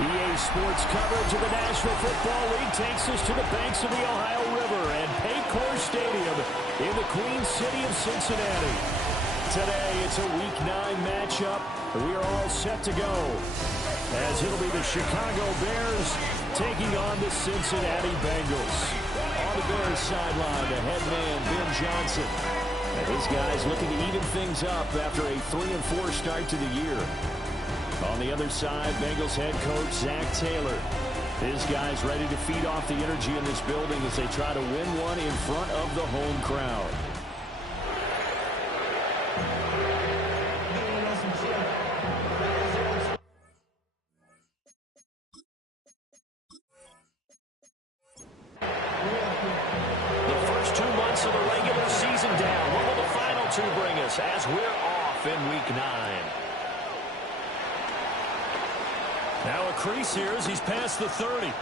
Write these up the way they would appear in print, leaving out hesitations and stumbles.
EA Sports coverage of the National Football League takes us to the banks of the Ohio River and Paycor Stadium in the Queen City of Cincinnati. Today, it's a Week 9 matchup. We are all set to go, as it'll be the Chicago Bears taking on the Cincinnati Bengals. On the Bears sideline, the head man, Ben Johnson. And his guys looking to even things up after a 3-4 start to the year. On the other side, Bengals head coach Zach Taylor. His guys ready to feed off the energy in this building as they try to win one in front of the home crowd. The first 2 months of the regular season down. What will the final 2 bring us as we're off in Week 9? Now a crease here as he's past the 30. And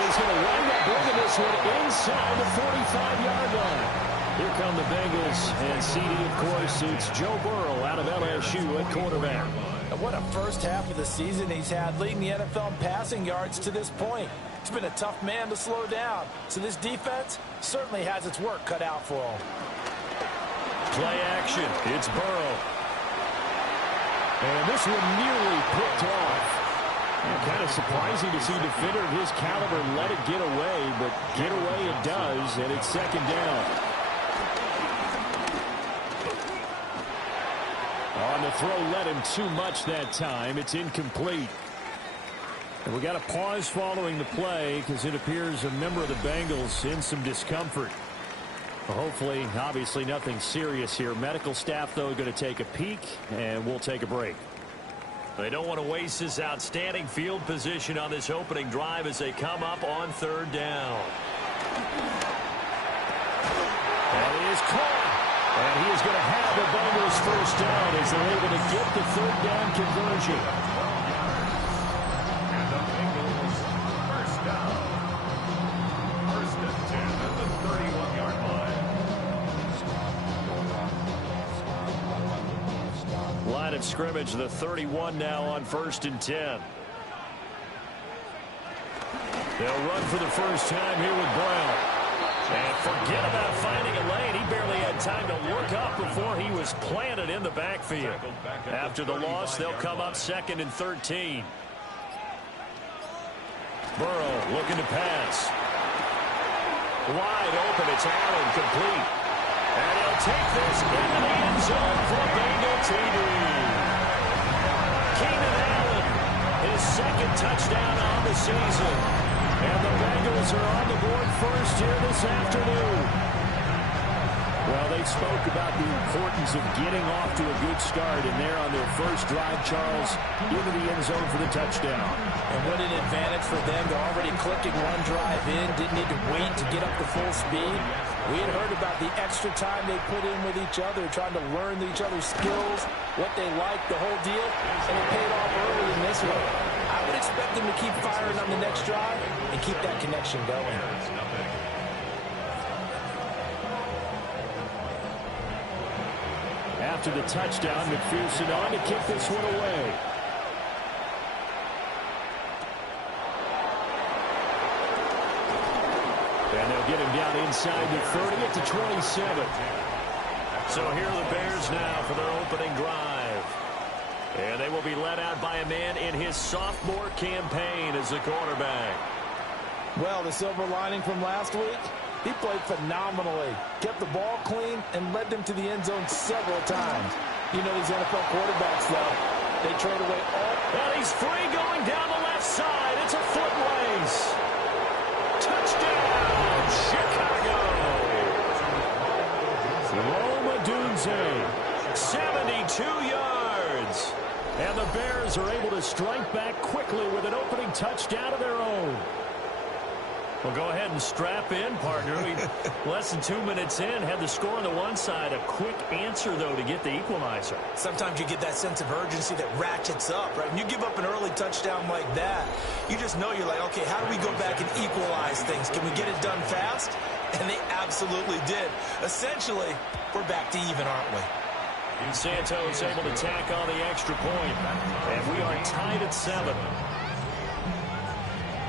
he's going to wind up bringing this one inside the 45-yard line. Here come the Bengals, and CD, of course, it's Joe Burrow out of LSU at quarterback. And what a first half of the season he's had, leading the NFL in passing yards to this point. He's been a tough man to slow down, so this defense certainly has its work cut out for him. Play action, it's Burrow. And this one nearly picked off. Kind of surprising to see a defender of his caliber let it get away, but get away it does, and it's second down. On the throw, let him too much that time. It's incomplete. And we got a pause following the play because it appears a member of the Bengals in some discomfort. Well, hopefully, obviously, nothing serious here. Medical staff, though, going to take a peek, and we'll take a break. They don't want to waste this outstanding field position on this opening drive as they come up on third down. That is caught. And he is going to have the Bengals first down as they're able to get the third down conversion. And the Bengals first down. First and 10 at the 31-yard line. Line of scrimmage, the 31 now on first and 10. They'll run for the first time here with Brown. And forget about finding a lane. He barely had time to look up before he was planted in the backfield. After the loss, they'll come up second and 13. Burrow looking to pass. Wide open, it's Allen, complete. And he'll take this into the end zone for a Bengal TD. Keenan Allen, his second touchdown on the season. And the Bengals are on the board first here this afternoon. Well, they spoke about the importance of getting off to a good start, and they're on their first drive, Charles, into the end zone for the touchdown. And what an advantage for them to already clicking one drive in, didn't need to wait to get up to full speed. We had heard about the extra time they put in with each other, trying to learn each other's skills, what they liked, the whole deal, and it paid off early in this one. I would expect them to keep firing on the next drive and keep that connection going. After the touchdown, McPherson on to kick this one away. And they'll get him down inside the 30 at the 27. So here are the Bears now for their opening drive. And they will be led out by a man in his sophomore campaign as the quarterback. Well, the silver lining from last week, he played phenomenally, kept the ball clean, and led them to the end zone several times. You know these NFL quarterbacks, though, they trade away all... And he's free going down the left side. It's a foot race. Touchdown, Chicago. Roma Dunze, 72 yards. And the Bears are able to strike back quickly with an opening touchdown of their own. Well, go ahead and strap in, partner. Less than 2 minutes in, had the score on the one side. A quick answer, though, to get the equalizer. Sometimes you get that sense of urgency that ratchets up, right? When you give up an early touchdown like that, you just know you're like, okay, how do we go back and equalize things? Can we get it done fast? And they absolutely did. Essentially, we're back to even, aren't we? Santos able to tack on the extra point. And we are tied at 7.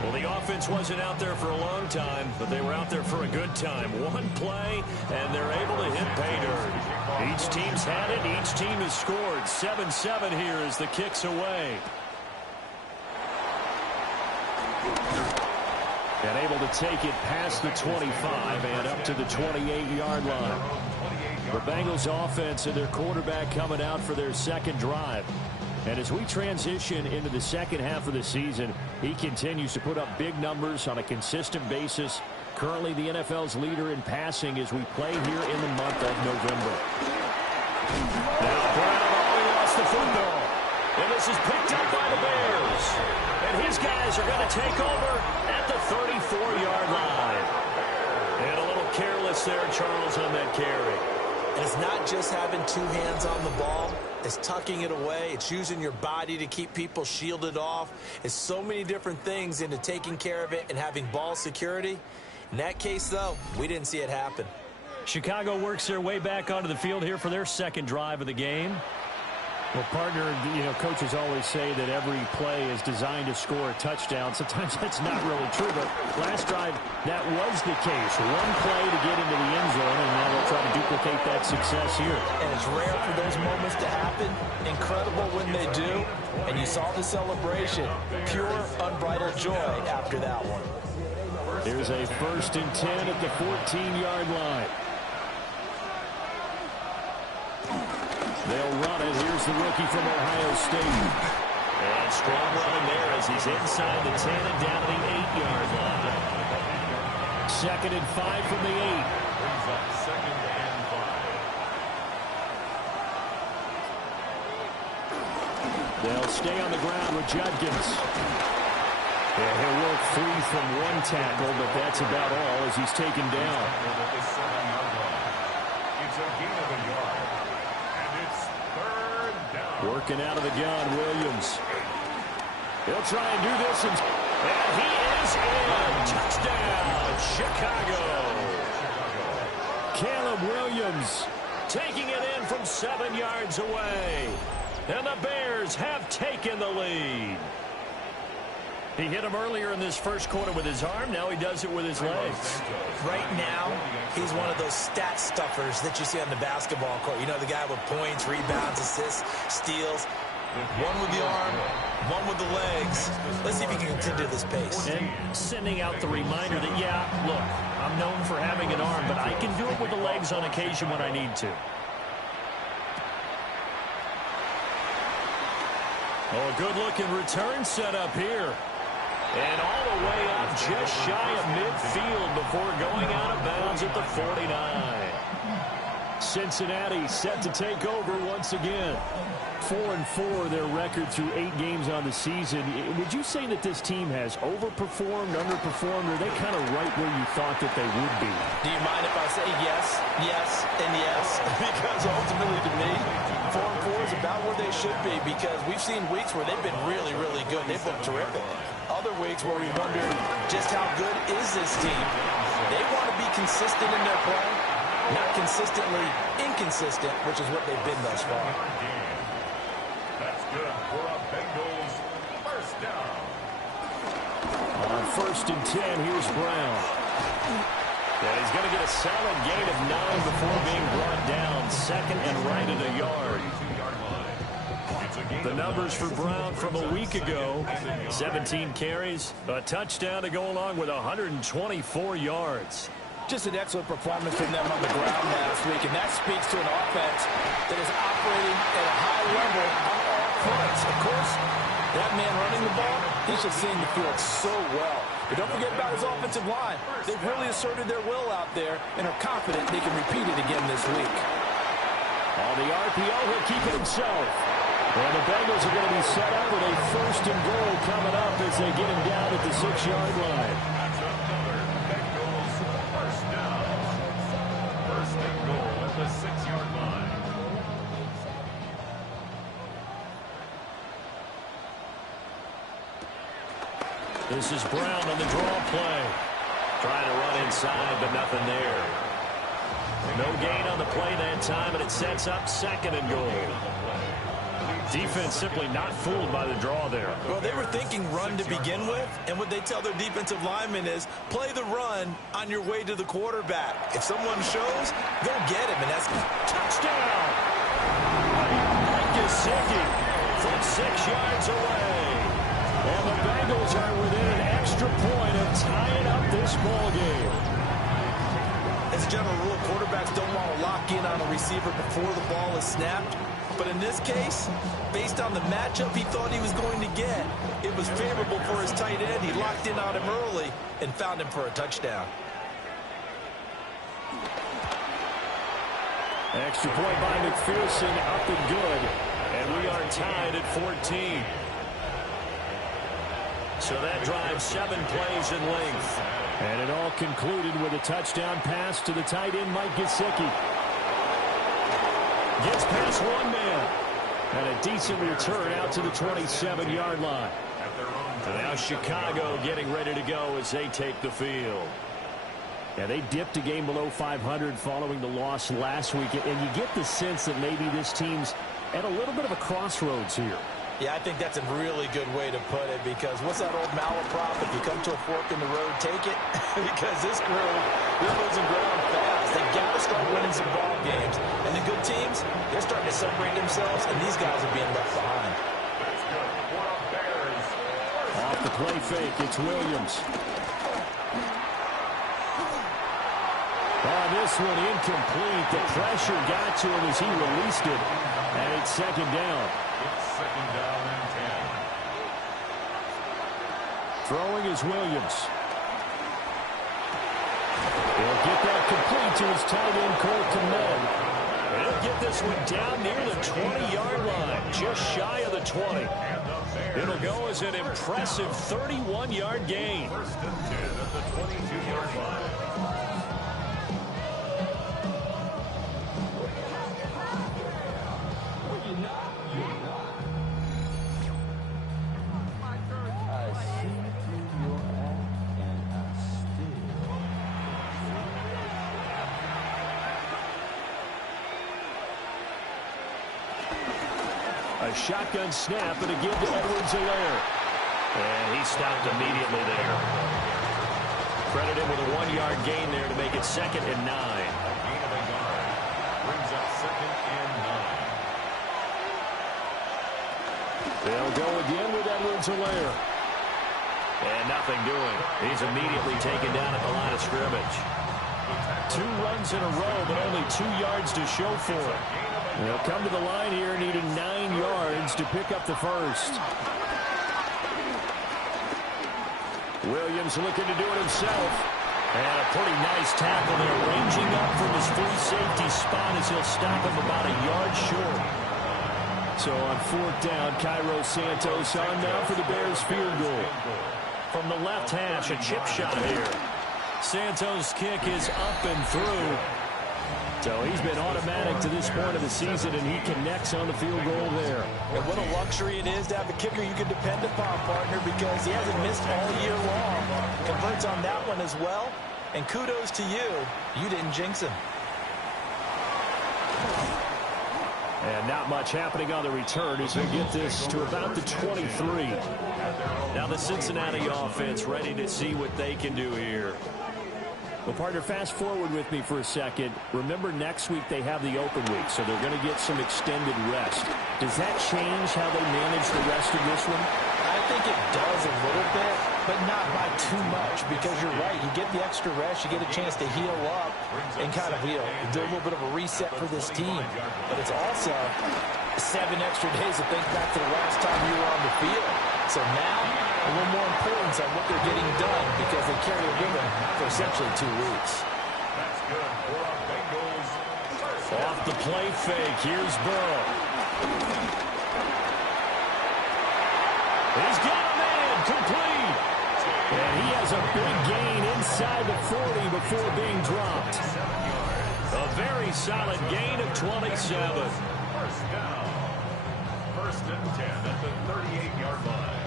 Well, the offense wasn't out there for a long time, but they were out there for a good time. One play, and they're able to hit pay dirt. Each team's had it. Each team has scored. 7-7 here as the kick's away. And able to take it past the 25 and up to the 28-yard line. The Bengals offense and their quarterback coming out for their second drive. And as we transition into the second half of the season, he continues to put up big numbers on a consistent basis. Currently the NFL's leader in passing as we play here in the month of November. Now Brown lost the football. And this is picked up by the Bears. And his guys are going to take over at the 34-yard line. And a little careless there, Charles, on that carry. And it's not just having two hands on the ball. It's tucking it away. It's using your body to keep people shielded off. It's so many different things into taking care of it and having ball security. In that case, though, we didn't see it happen. Chicago works their way back onto the field here for their second drive of the game. Well, partner, coaches always say that every play is designed to score a touchdown. Sometimes that's not really true, but last drive, that was the case. One play to get into the end zone, and now they'll try to duplicate that success here. And it's rare for those moments to happen. Incredible when they do. And you saw the celebration. Pure, unbridled joy after that one. Here's a 1st and 10 at the 14-yard line. They'll run it. Here's the rookie from Ohio State. And strong running there as he's inside the 10 and down to the 8-yard line. 2nd and 5 from the 8. They'll stay on the ground with Judkins. Yeah, he'll work free from one tackle, but that's about all as he's taken down. It's a gain of a yard. Working out of the gun, Williams. He'll try and do this, and he is in. Touchdown, Chicago. Caleb Williams taking it in from 7 yards away. And the Bears have taken the lead. He hit him earlier in this first quarter with his arm. Now he does it with his legs. Right now, he's one of those stat stuffers that you see on the basketball court. You know, the guy with points, rebounds, assists, steals. One with the arm, one with the legs. Let's see if he can continue this pace. And sending out the reminder that, yeah, look, I'm known for having an arm, but I can do it with the legs on occasion when I need to. Oh, a good-looking return set up here. And all the way up just shy of midfield before going out of bounds at the 49. Cincinnati set to take over once again. 4-4 their record through 8 games on the season. Would you say that this team has overperformed, underperformed, or are they kind of right where you thought that they would be? Do you mind if I say yes, yes, and yes? Because ultimately to me, 4-4 is about where they should be, because we've seen weeks where they've been really, really good. They've looked terrific. Other weeks where we wonder just how good is this team. They want to be consistent in their play, not consistently inconsistent, which is what they've been thus far. That's good for a Bengals first down. On 1st and 10, here's Brown. And he's going to get a solid gain of 9 before being brought down. 2nd and right at a yard. The numbers for Brown from a week ago: 17 carries, a touchdown to go along with 124 yards. Just an excellent performance from them on the ground last week, and that speaks to an offense that is operating at a high level on all fronts. Of course, that man running the ball, he's just seeing the field so well. But don't forget about his offensive line. They've really asserted their will out there and are confident they can repeat it again this week. On the RPO, he'll keep it himself. And the Bengals are going to be set up with a 1st and goal coming up as they get him down at the 6-yard line. That's another Bengals first down. 1st and goal at the 6-yard line. This is Brown on the draw play. Trying to run inside, but nothing there. No gain on the play that time, and it sets up 2nd and goal. Defense simply not fooled by the draw there. Well, they were thinking run to begin with, and what they tell their defensive linemen is play the run on your way to the quarterback. If someone shows, go get him, and that's touchdown. Gesicki from 6 yards away. And the Bengals are within an extra point of tying up this ball game. As a general rule, quarterbacks don't want to lock in on a receiver before the ball is snapped. But in this case, based on the matchup he thought he was going to get, it was favorable for his tight end. He locked in on him early and found him for a touchdown. Extra point by McPherson, up and good. And we are tied at 14. So that drives 7 plays in length. And it all concluded with a touchdown pass to the tight end, Mike Gesicki. Gets past one man. And a decent return out to the 27-yard line. And now Chicago getting ready to go as they take the field. Yeah, they dipped a game below 500 following the loss last week. And you get the sense that maybe this team's at a little bit of a crossroads here. Yeah, I think that's a really good way to put it, because what's that old malaprop? If you come to a fork in the road, take it. Because this crew, they're losing ground fast. They got to start winning some ball games. And the good teams, they're starting to separate themselves, and these guys are being left behind. Off the play fake, it's Williams. Oh, this one incomplete. The pressure got to him as he released it. And it's 2nd down. Second down and 10. Throwing is Williams. He'll get that complete to his tight end, Cole Kmet. And he'll get this one down near the 20-yard line, just shy of the 20. It'll go as an impressive 31-yard gain. 1st and 10 at the 22-yard line. A shotgun snap and a give to Edwards-Helaire. And he stopped immediately there. Credit him with a 1-yard gain there to make it 2nd and 9. Gain of a yard brings up 2nd and 9. They'll go again with Edwards-Helaire. And nothing doing. He's immediately taken down at the line of scrimmage. 2 runs in a row, but only 2 yards to show for it. They'll come to the line here needing 9 yards to pick up the first. Williams looking to do it himself. And a pretty nice tackle there, ranging up from his free safety spot as he'll stop him about a yard short. So on 4th down, Cairo Santos on now for the Bears field goal. From the left hash, a chip shot here. Santos' kick is up and through. So he's been automatic to this point of the season, and he connects on the field goal there. And what a luxury it is to have a kicker you can depend upon, partner, because he hasn't missed all year long. Converts on that one as well. And kudos to you. You didn't jinx him. And not much happening on the return as they get this to about the 23. Now the Cincinnati offense ready to see what they can do here. Well, partner, fast forward with me for a second. Remember, next week they have the open week, so they're going to get some extended rest. Does that change how they manage the rest of this one? I think it does a little bit, but not by too much, because you're right. You get the extra rest, you get a chance to heal up and kind of, do a little bit of a reset for this team. But it's also 7 extra days to think back to the last time you were on the field. So now, a little more importance on what they're getting done, because they carry it with them for essentially 2 weeks. That's good for our Bengals. Off the play fake, here's Burrow. He's got a man, complete. And he has a big gain inside the 40 before being dropped. A very solid gain of 27. 1st down. 1st and 10 at the 38-yard line.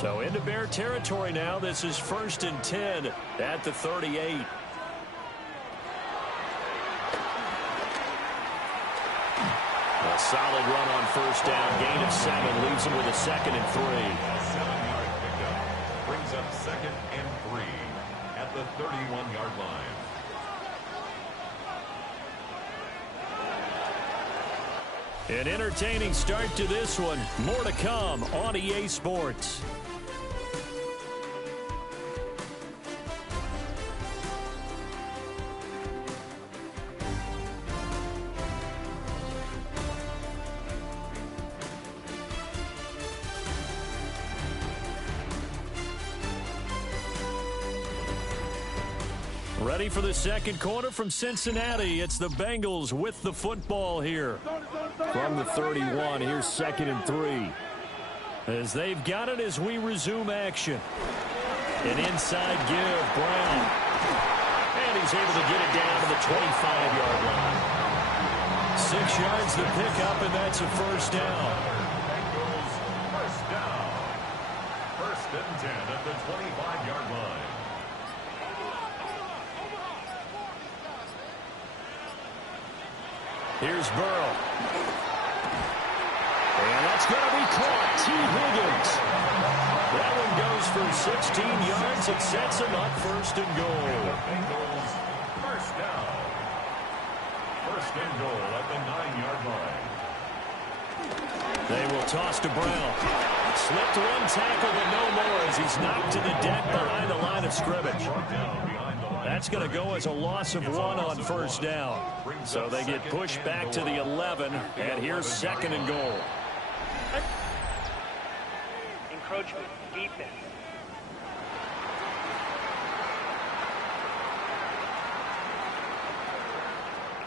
So into Bear territory now. This is 1st and 10 at the 38. A solid run on 1st down. Gain of 7 leaves him with a 2nd and 3. A 7-yard pickup brings up 2nd and 3 at the 31-yard line. An entertaining start to this one. More to come on EA Sports. Ready for the second quarter from Cincinnati. It's the Bengals with the football here. From the 31, here's 2nd and 3. As they've got it as we resume action. An inside give, Brown. And he's able to get it down to the 25-yard line. 6 yards the pickup, and that's a 1st down. Bengals first down. 1st and 10 at the 25-yard line. Here's Burrow. And that's going to be caught. T. Higgins. That one goes for 16 yards. It sets him up 1st and goal. Bengals first down. 1st and goal at the 9-yard line. They will toss to Brown. Slipped one tackle, but no more as he's knocked to the deck behind the line of scrimmage. That's going to go as a loss of 1 on 1st down. So they get pushed back to the 11, and here's 2nd and goal. Encroachment, defense.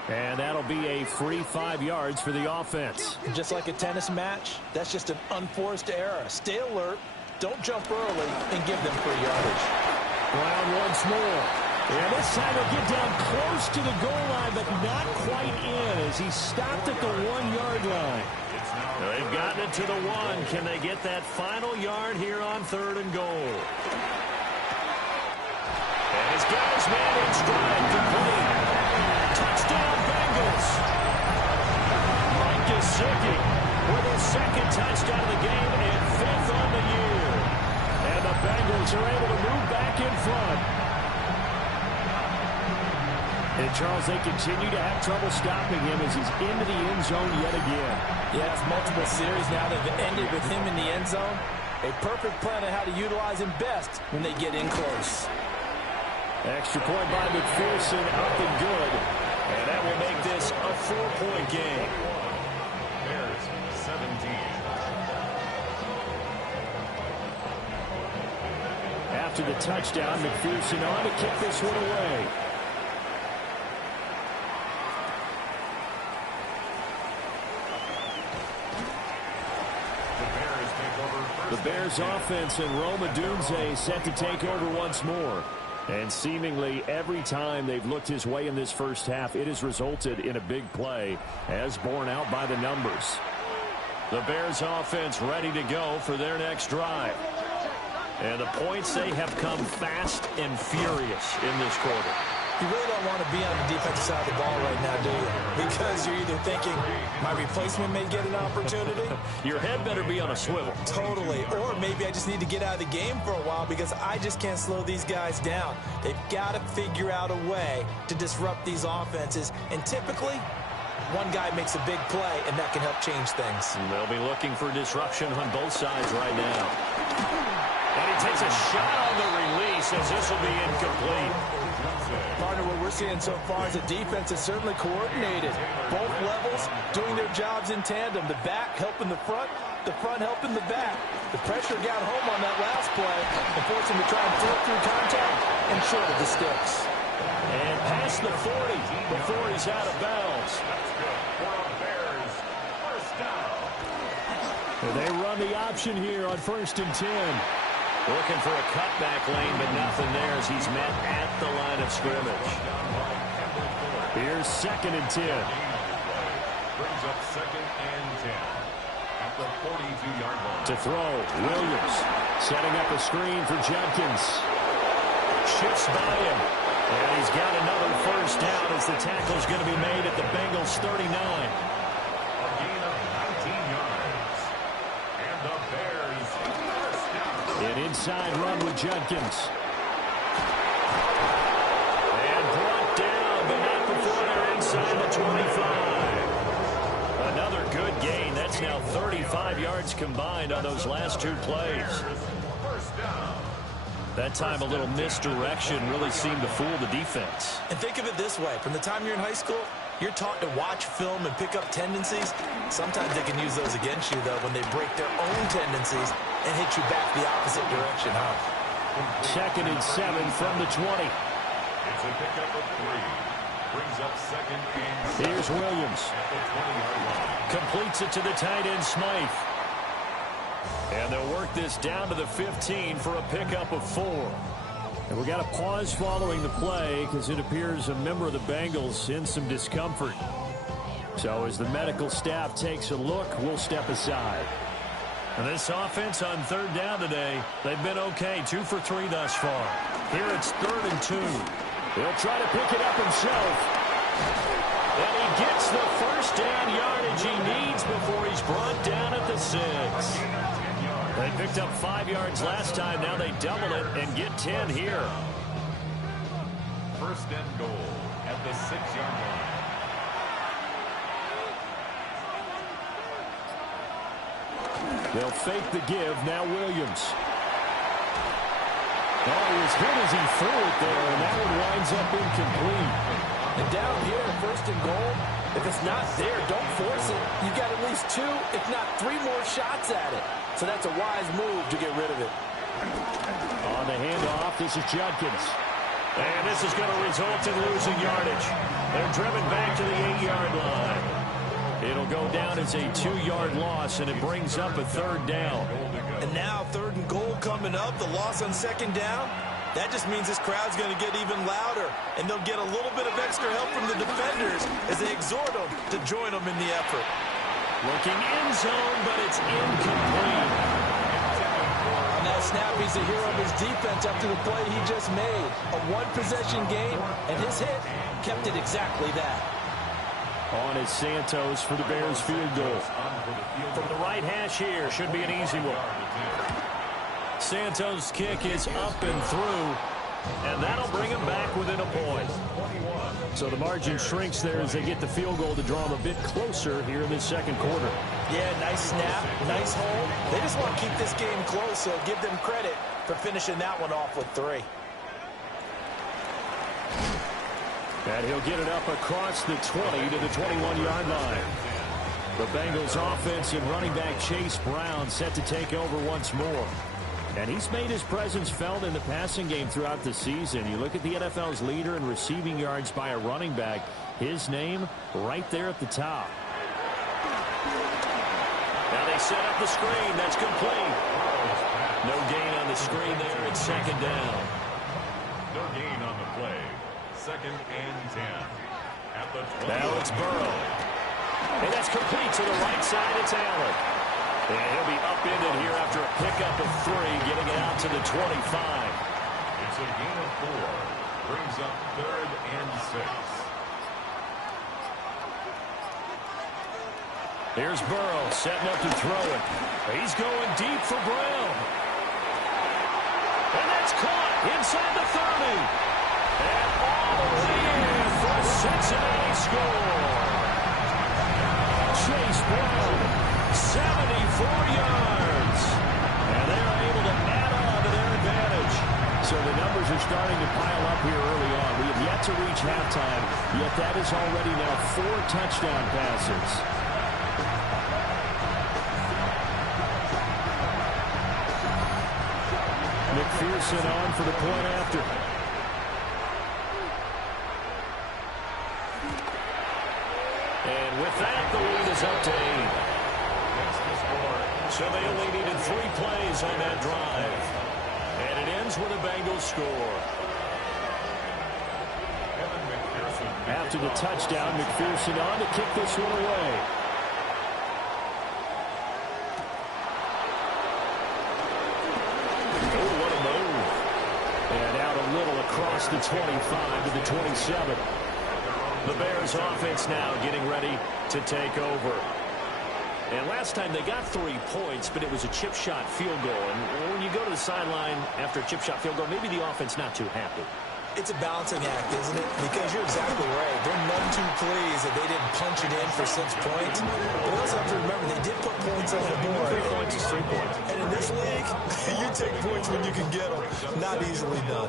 And that'll be a free 5 yards for the offense. Just like a tennis match, that's just an unforced error. Stay alert, don't jump early, and give them free yardage. Brown once more. And this time he'll get down close to the goal line, but not quite in as he stopped at the 1-yard line. They've gotten it to the 1. Can they get that final yard here on 3rd and goal? And his guys manage stride complete. Touchdown Bengals. Mike Gesicki with his 2nd touchdown of the game and 5th on the year. And the Bengals are able to move back in front. And, Charles, they continue to have trouble stopping him as he's into the end zone yet again. Yes, multiple series now that have ended with him in the end zone. A perfect plan on how to utilize him best when they get in close. Extra point by McPherson, up and good. And that will make this a 4-point game. Bears 17. After the touchdown, McPherson on to kick this one away. The Bears offense and Roma Dunze set to take over once more. And seemingly every time they've looked his way in this first half, it has resulted in a big play, as borne out by the numbers. The Bears offense ready to go for their next drive. And the points, they have come fast and furious in this quarter. You really don't want to be on the defensive side of the ball right now, do you? Because you're either thinking, my replacement may get an opportunity. Your head better be on a swivel. Totally. Or maybe I just need to get out of the game for a while because I just can't slow these guys down. They've got to figure out a way to disrupt these offenses. And typically, one guy makes a big play, and that can help change things. And they'll be looking for disruption on both sides right now. And he takes a shot on the release as this will be incomplete. Partner, what we're seeing so far is the defense is certainly coordinated. Both levels doing their jobs in tandem. The back helping the front helping the back. The pressure got home on that last play and forced him to try and throw through contact and short of the sticks. And past the 40 before he's out of bounds. That's good for the Bears. First down. And they run the option here on 1st and 10. Looking for a cutback lane, but nothing there as he's met at the line of scrimmage. Here's 2nd and 10. Brings up 2nd and 10 at the 42-yard line. To throw, Williams. Setting up a screen for Judkins. Shifts by him. And he's got another first down as the tackle's going to be made at the Bengals 39. A gain of 19 yards. And the Bears first down. An inside run with Judkins. And brought down, but not before they're inside the 25. Another good gain. That's now 35 yards combined on those last two plays. First down. That time a little misdirection really seemed to fool the defense. And think of it this way. From the time you're in high school, you're taught to watch film and pick up tendencies. Sometimes they can use those against you, though, when they break their own tendencies and hit you back the opposite direction, huh? 2nd and 7 from the 20. It's a pickup of 3. Brings up 2nd and 7. Here's Williams. At the 20-yard line. Completes it to the tight end, Smythe. And they'll work this down to the 15 for a pickup of 4. And we got a pause following the play because it appears a member of the Bengals in some discomfort. So as the medical staff takes a look, we'll step aside. And this offense on 3rd down today, they've been okay. 2 for 3 thus far. Here it's 3rd and 2. He'll try to pick it up himself. And he gets the first down yardage he needs before he's brought down at the 6. They picked up 5 yards last time. Now they double it and get 10 here. First and goal at the 6-yard line. They'll fake the give. Now Williams. Oh, he was hit as he threw it there, and that one winds up incomplete. And down here, 1st and goal, if it's not there, don't force it. You've got at least 2, if not 3 more shots at it. So that's a wise move to get rid of it. On the handoff, this is Judkins. And this is going to result in losing yardage. They're driven back to the 8-yard line. It'll go down as a 2-yard loss, and it brings up a 3rd down. And now 3rd and goal coming up, the loss on 2nd down. That just means this crowd's going to get even louder, and they'll get a little bit of extra help from the defenders as they exhort them to join them in the effort. Looking end zone, but it's incomplete. On that snap, he's the hero of his defense after the play he just made. A one-possession game, and his hit kept it exactly that. On is Santos for the Bears field goal. From the right hash here, should be an easy one. Santos' kick is up and through, and that'll bring him back within a point. So the margin shrinks there as they get the field goal to draw them a bit closer here in the 2nd quarter. Yeah, nice snap, nice hole. They just want to keep this game close, so give them credit for finishing that one off with 3. And he'll get it up across the 20 to the 21-yard line. The Bengals offense and running back Chase Brown set to take over once more. And he's made his presence felt in the passing game throughout the season. You look at the NFL's leader in receiving yards by a running back. His name right there at the top. Now they set up the screen. That's complete. No gain on the screen there. It's 2nd down. No gain on the play. 2nd and 10. At the 20. Now it's Burrow. And that's complete to the right side. It's Allen. And he'll be upended here after a pickup of 3, getting it out to the 25. It's a gain of 4. Brings up 3rd and 6. Here's Burrow setting up to throw it. He's going deep for Brown. And that's caught inside the 30. And all the way in for a Cincinnati score. Chase Brown, 74 yards. And they're able to add on to their advantage. So the numbers are starting to pile up here early on. We have yet to reach halftime, yet that is already now 4 touchdown passes. McPherson on for the point after. And with that, the lead is up to 8. So they only needed 3 plays on that drive. And it ends with a Bengals score. After the touchdown, McPherson on to kick this one away. little across the 25 to the 27. The Bears offense now getting ready to take over. And last time they got 3 points, but it was a chip shot field goal. And when you go to the sideline after a chip shot field goal, maybe the offense not too happy. It's a balancing act, isn't it? Because you're exactly right. They're none too pleased that they didn't punch it in for 6 points. But we also have to remember they did put points on the board. 3 points is 3 points. And in this league, you take points when you can get them. Not easily done.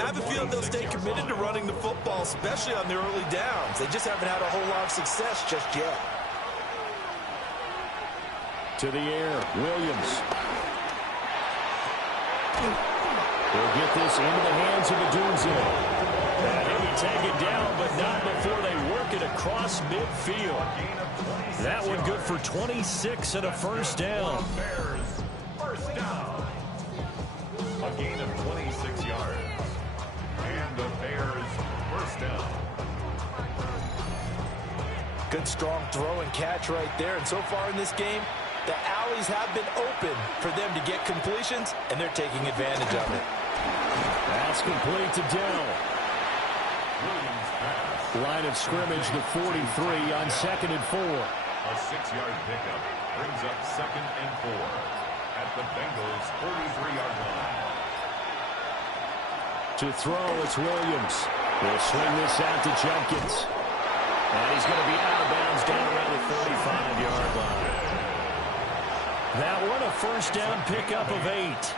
I have a feeling they'll stay committed to running the football, especially on the early downs. They just haven't had a whole lot of success just yet. To the air, Williams. They'll get this into the hands of Adunze. And he'll be taken down, but not before they work it across midfield. That one good for 26 and a first down. Bears, first down. A gain of 26 yards. And the Bears, first down. Good, strong throw and catch right there. And so far in this game, the alleys have been open for them to get completions, and they're taking advantage of it. That's complete to Dell. Line of scrimmage, the 43 on 2nd and 4. A 6-yard pickup brings up 2nd and 4 at the Bengals' 43-yard line. To throw, it's Williams. He'll swing this out to Jenkins. And he's going to be out of bounds down around the 45-yard line. That one a first down pickup of 8.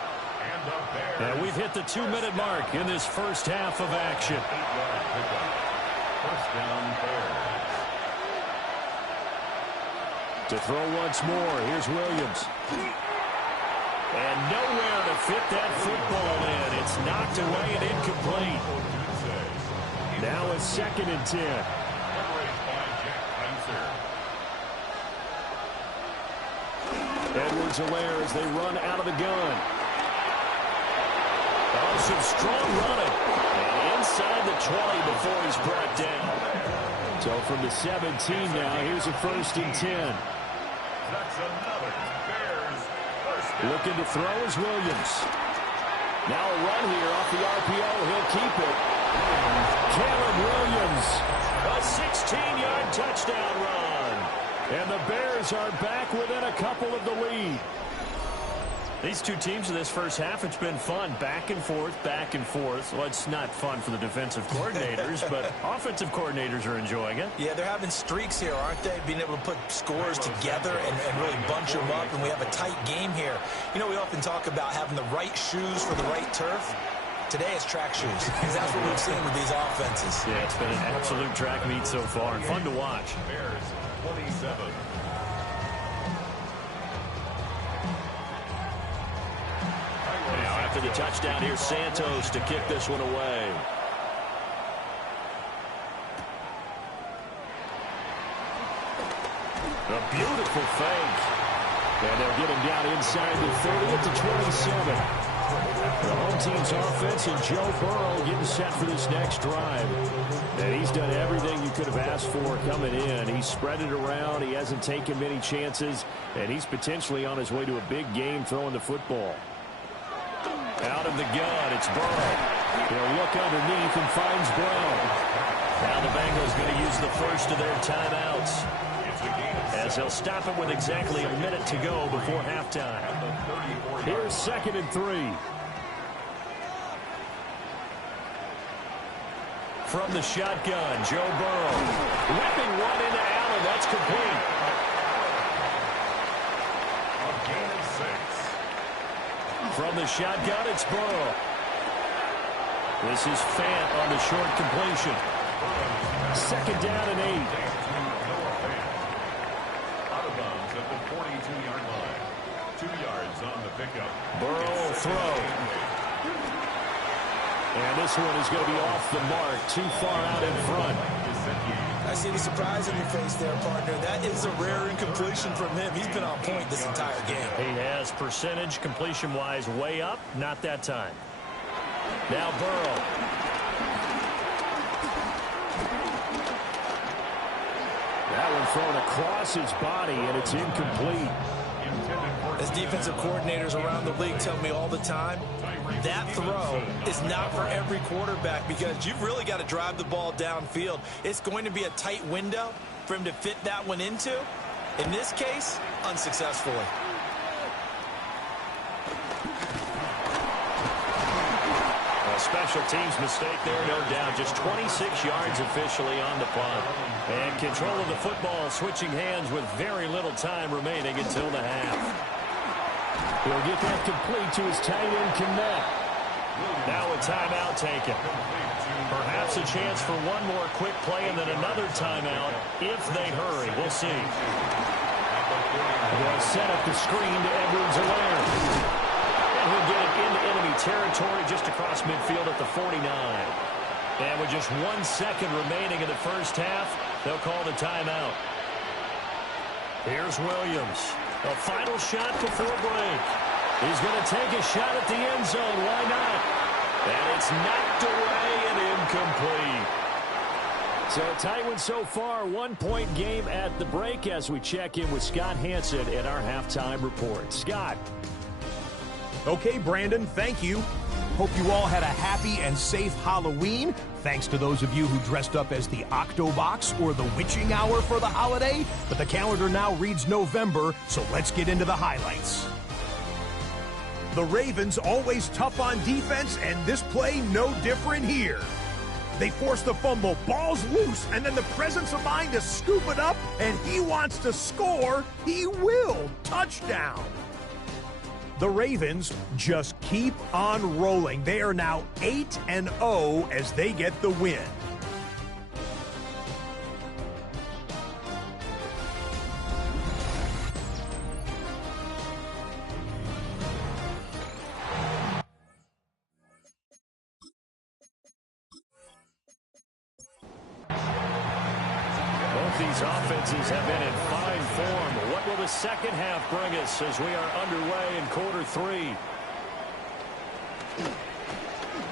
And we've hit the 2-minute mark in this first half of action. 8-yard pickup. First down, Bears. To throw once more, here's Williams. And nowhere to fit that football in. It's knocked away and incomplete. Now it's 2nd and 10. Edwards-Helaire as they run out of the gun. Oh, some strong running. And inside the 20 before he's brought down. So from the 17 now, here's a 1st and 10. That's another Bears first down. Looking to throw is Williams. Now a run here off the RPO. He'll keep it. Caleb Williams. A 16-yard touchdown run. And the Bears are back within a couple of the lead. These two teams in this first half, it's been fun. Back and forth, back and forth. Well, it's not fun for the defensive coordinators, but offensive coordinators are enjoying it. Yeah, they're having streaks here, aren't they? Being able to put scores together and really bunch them up, and we have a tight game here. You know, we often talk about having the right shoes for the right turf. Today it's track shoes, because that's what we've seen with these offenses. Yeah, it's been an absolute track meet so far, and fun to watch. Bears 27. Now after the touchdown, here's Santos to kick this one away. A beautiful fake. And they'll get him down inside the 30 at the 27. The home team's offense and Joe Burrow getting set for this next drive. And he's done everything you could have asked for coming in. He's spread it around. He hasn't taken many chances. And he's potentially on his way to a big game throwing the football. Out of the gun, it's Burrow. He'll look underneath and finds Brown. Now the Bengals going to use the first of their timeouts, as they'll stop it with exactly a minute to go before halftime. Here's 2nd and 3. From the shotgun, Joe Burrow. Whipping one into Allen. That's complete. A gain of 6. From the shotgun, it's Burrow. This is Fant on the short completion. 2nd down and 8. Out of bounds at the 42-yard line. 2 yards on the pickup. Burrow will throw. And this one is going to be off the mark, too far out in front. I see the surprise on your face there, partner. That is a rare incompletion from him. He's been on point this entire game. He has percentage completion-wise way up, not that time. Now Burrow. That one thrown across his body, and it's incomplete. As defensive coordinators around the league tell me all the time, that throw is not for every quarterback because you've really got to drive the ball downfield. It's going to be a tight window for him to fit that one into. In this case, unsuccessfully. Special teams mistake there, no doubt. Just 26 yards officially on the punt. And control of the football switching hands with very little time remaining until the half. He'll get that complete to his tight end, Kmet. Now a timeout taken. Perhaps a chance for one more quick play and then another timeout if they hurry. We'll see. They'll set up the screen to Edwards-Helaire. And he'll get it into enemy territory just across midfield at the 49. And with just 1 second remaining in the first half, they'll call the timeout. Here's Williams. A final shot before break. He's going to take a shot at the end zone. Why not? And it's knocked away and incomplete. So a tight one so far. 1-point game at the break as we check in with Scott Hansen in our halftime report. Scott. Okay, Brandon, thank you. Hope you all had a happy and safe Halloween. Thanks to those of you who dressed up as the Octobox or the Witching Hour for the holiday. But the calendar now reads November, so let's get into the highlights. The Ravens always tough on defense, and this play no different here. They force the fumble, ball's loose, and then the presence of mind to scoop it up, and he wants to score. He will. Touchdown. The Ravens just keep on rolling. They are now 8-0 as they get the win. Both these offenses have been in fine form. What will the second half bring us as we are underway in quarter three?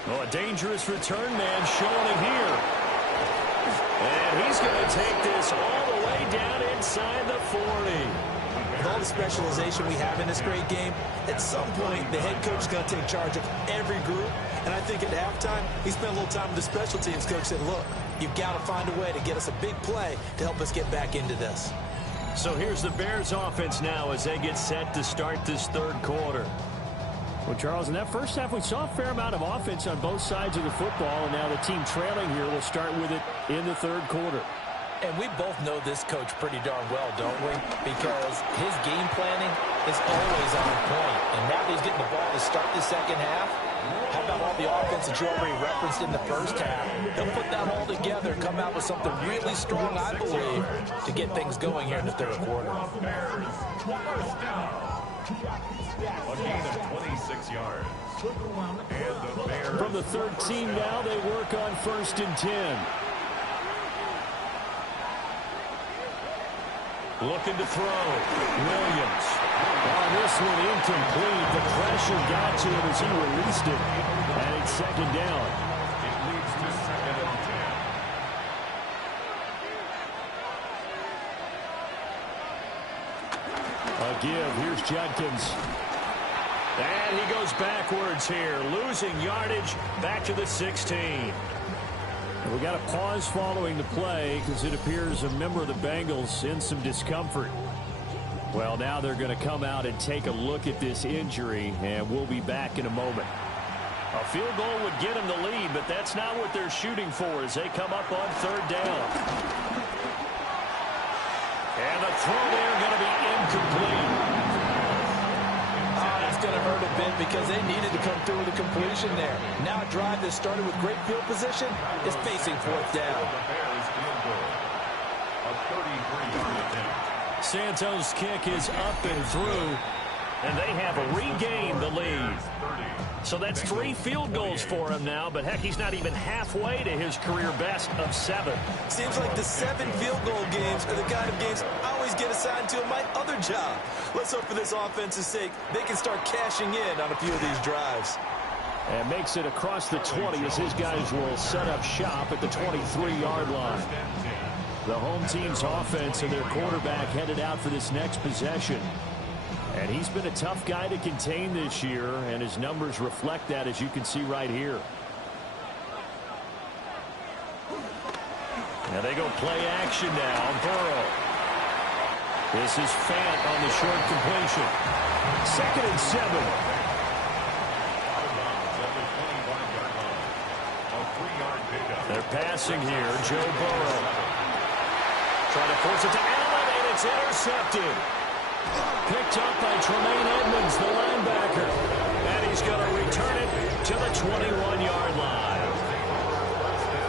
Oh, a dangerous return man showing it here. And he's going to take this all the way down inside the 40. With all the specialization we have in this great game, at some point the head coach is going to take charge of every group. And I think at halftime, he spent a little time with the special teams coach, said, look, you've got to find a way to get us a big play to help us get back into this. So here's the Bears offense now as they get set to start this third quarter. Well, Charles, in that first half, we saw a fair amount of offense on both sides of the football, and now the team trailing here will start with it in the third quarter. And we both know this coach pretty darn well, don't we? Because his game planning is always on point. And now that he's getting the ball to start the second half, how about all the offense that you already referenced in the first half? He'll put that all together and come out with something really strong, I believe, to get things going here in the third quarter. A gain of 26 yards. And the Bears. From the 13 now, they work on 1st and 10. Looking to throw. Williams. On this one, incomplete. The pressure got to him as he released it. And it's second down. It leads to 2nd and 10. A give. Here's Judkins. And he goes backwards here. Losing yardage back to the 16. And we got a pause following the play because it appears a member of the Bengals in some discomfort. Well, now they're going to come out and take a look at this injury, and we'll be back in a moment. A field goal would get them the lead, but that's not what they're shooting for as they come up on 3rd down. And the throw there going to be incomplete. That's going to hurt a bit because they needed to come through with a completion there. Now a drive that started with great field position is facing 4th down. The Bears field goal. A 33-yard attempt. Santos' kick is up and through, and they have regained the lead. So that's 3 field goals for him now, but heck, he's not even halfway to his career best of 7. Seems like the 7 field goal games are the kind of games I always get assigned to in my other job. Let's hope for this offense's sake they can start cashing in on a few of these drives. And makes it across the 20 as his guys will set up shop at the 23-yard line. The home team's offense and their quarterback headed out for this next possession. And he's been a tough guy to contain this year, and his numbers reflect that, as you can see right here. Now they go play action now. Burrow. This is Fant on the short completion. 2nd and 7. They're passing here. Joe Burrow. Trying to force it to Allen, and it's intercepted. Picked up by Tremaine Edmonds, the linebacker. And he's going to return it to the 21-yard line.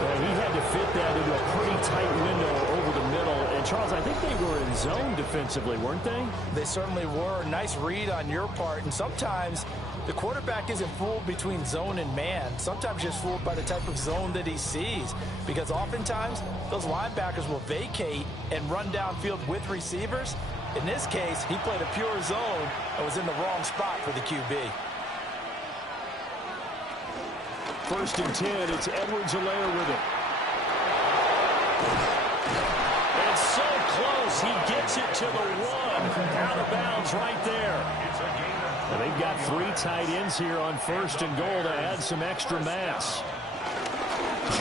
Well, he had to fit that into a pretty tight window over the middle. And, Charles, I think they were in zone defensively, weren't they? They certainly were. Nice read on your part. And sometimes the quarterback isn't fooled between zone and man. Sometimes just fooled by the type of zone that he sees. Because oftentimes those linebackers will vacate and run downfield with receivers. In this case, he played a pure zone and was in the wrong spot for the QB. 1st and 10. It's Edwards-Helaire with it. It's so close. He gets it to the 1. Out of bounds right there. Well, they've got 3 tight ends here on 1st and goal to add some extra mass.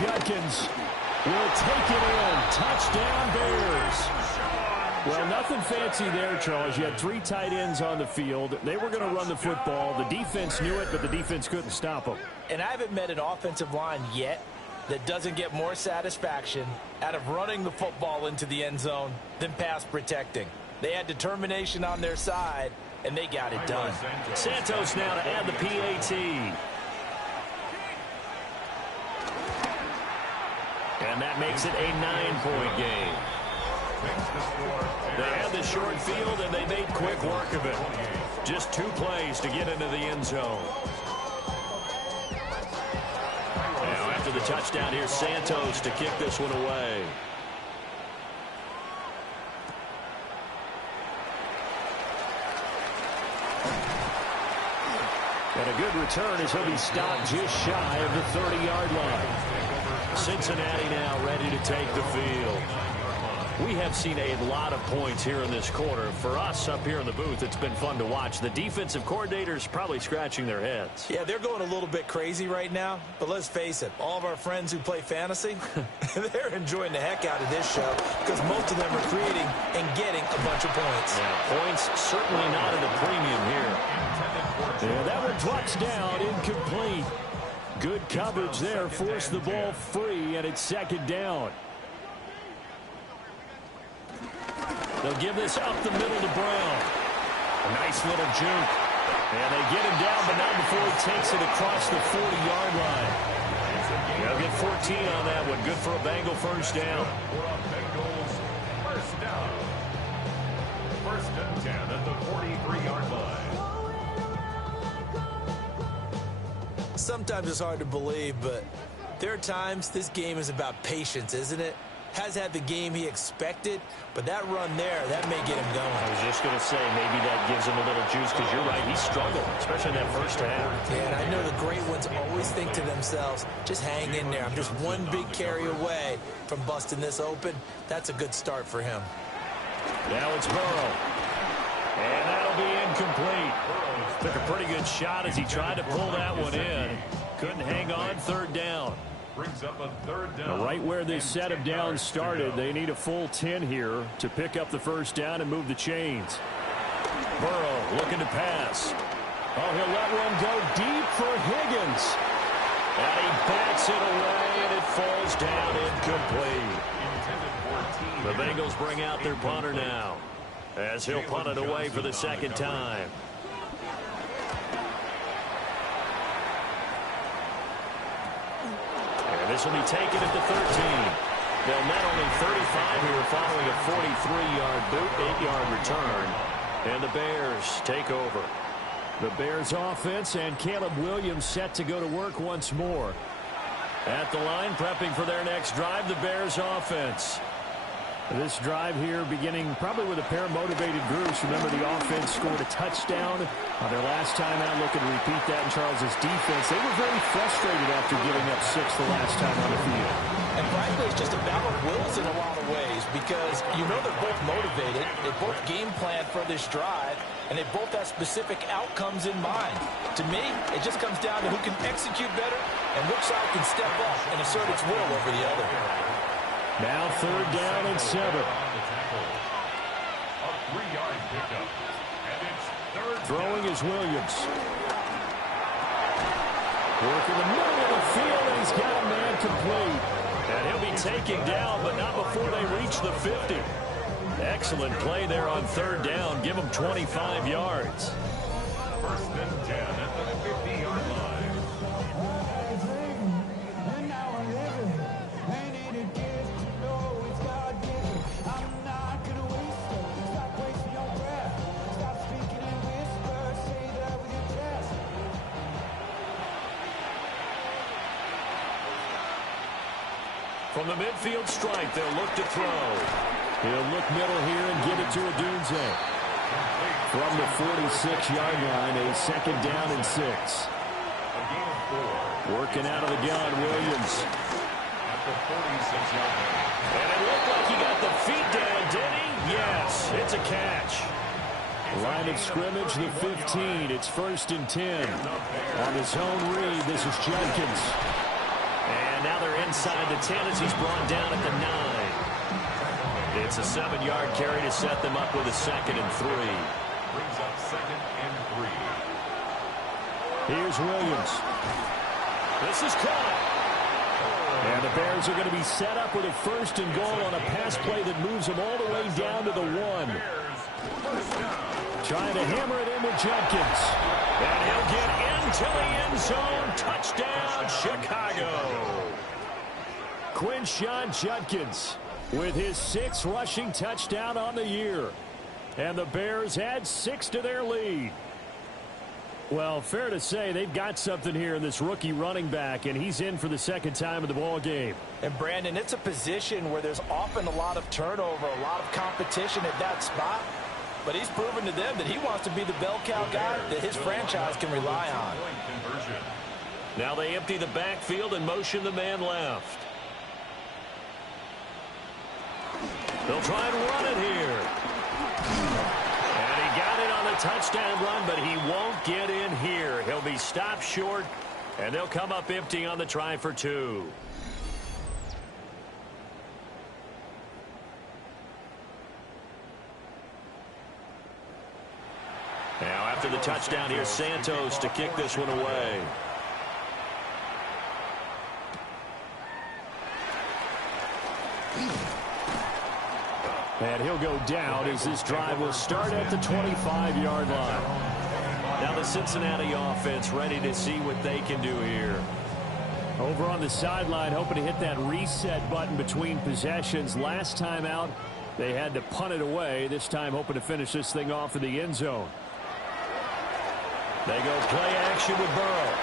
Judkins will take it in. Touchdown, Bears. Well, nothing fancy there, Charles. You had 3 tight ends on the field. They were going to run the football. The defense knew it, but the defense couldn't stop them. And I haven't met an offensive line yet that doesn't get more satisfaction out of running the football into the end zone than pass protecting. They had determination on their side, and they got it done. Santos now to add the PAT. And that makes it a 9-point game. They had the short field, and they made quick work of it. Just 2 plays to get into the end zone. Now after the touchdown, here's Santos to kick this one away. And a good return as he'll be stopped just shy of the 30-yard line. Cincinnati now ready to take the field. We have seen a lot of points here in this quarter. For us up here in the booth, it's been fun to watch. The defensive coordinators probably scratching their heads. Yeah, they're going a little bit crazy right now. But let's face it, all of our friends who play fantasy, they're enjoying the heck out of this show because most of them are creating and getting a bunch of points. Yeah, points certainly not at a premium here. Yeah, that one drops down, incomplete. Good coverage there, forced the ball free, and it's 2nd down. They'll give this up the middle to Brown. A nice little juke. And they get him down, but not before he takes it across the 40-yard line. They'll get 14 on that one. Good for a Bengal 1st down. Bengals 1st down. 1st and 10 at the 43-yard line. Sometimes it's hard to believe, but there are times this game is about patience, isn't it? Has had the game he expected, but that run there, that may get him going. I was just going to say, maybe that gives him a little juice, because you're right, he struggled, especially in that 1st half. Yeah, and I know the great ones always think to themselves, just hang in there. I'm just one big carry away from busting this open. That's a good start for him. Now it's Burrow. And that'll be incomplete. Took a pretty good shot as he tried to pull that one in. Couldn't hang on, 3rd down. Brings up a 3rd down. Now, right where this set of downs started, they need a full 10 here to pick up the 1st down and move the chains. Burrow looking to pass. Oh, he'll let one go deep for Higgins. And he backs it away, and it falls down incomplete. The Bengals bring out their punter now, as he'll punt it away for the 2nd time. This will be taken at the 13. They'll net only 35 here following a 43-yard boot, 8-yard return. And the Bears take over. The Bears offense and Caleb Williams set to go to work once more. At the line, prepping for their next drive, the Bears offense. This drive here beginning probably with a pair of motivated groups. Remember, the offense scored a touchdown on their last time out. Looking to repeat that in Charles's defense. They were very frustrated after giving up 6 the last time on the field. And frankly, it's just a battle of wills in a lot of ways because you know they're both motivated. They both game plan for this drive. and they both have specific outcomes in mind. To me, it just comes down to who can execute better and which side can step up and assert its will over the other. Now 3rd down and 7. A 3-yard pickup. And it's 3rd Throwing down. is Williams. Working the middle of the field, and he's got a man complete. And he'll be taken down, but not before they reach the 50. Excellent play there on 3rd down. Give him 25 yards. 1st and 10 at the 50-yard line. From the midfield stripe, they'll look to throw. He'll look middle here and give it to Odunze. From the 46-yard line, a 2nd down and 6. A gain of 4. Working out of the gun, Williams. At the 46-yard line. And it looked like he got the feet down, did he? Yes, it's a catch. Line of scrimmage, the 15. It's 1st and 10. On his own read, this is Judkins. And now they're inside the 10 as he's brought down at the 9. It's a 7-yard carry to set them up with a 2nd and 3. Brings up 2nd and 3. Here's Williams. This is caught. And the Bears are going to be set up with a 1st and goal on a pass play that moves them all the way down to the 1. Trying to hammer it into Judkins. And he'll get into the end zone. Touchdown, Chicago. Quinshon Judkins with his 6th rushing touchdown on the year. And the Bears add 6 to their lead. Well, fair to say they've got something here in this rookie running back, and he's in for the 2nd time of the ball game. And, Brandon, it's a position where there's often a lot of turnover, a lot of competition at that spot. But he's proven to them that he wants to be the bell cow guy that his franchise can rely on. Now they empty the backfield and motion the man left. They'll try and run it here. And he got it on the touchdown run, but he won't get in here. He'll be stopped short, and they'll come up empty on the try for 2. Now after the touchdown, here's Santos to kick this one away. And he'll go down as this drive will start at the 25-yard line. Now the Cincinnati offense ready to see what they can do here. Over on the sideline, hoping to hit that reset button between possessions. Last time out, they had to punt it away. This time hoping to finish this thing off in the end zone. They go play action with Burrow.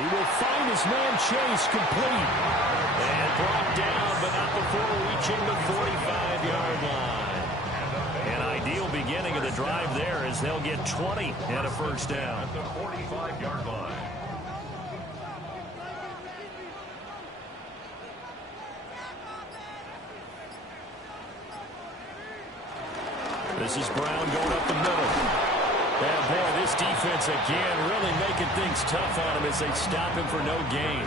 He will find his man Chase complete. And brought down, but not before reaching the 45-yard line. An ideal beginning of the drive there as they'll get 20 and a 1st down. At the 45-yard line. This is Brown going up the middle. And boy, this defense again really making things tough on him as they stop him for no gain.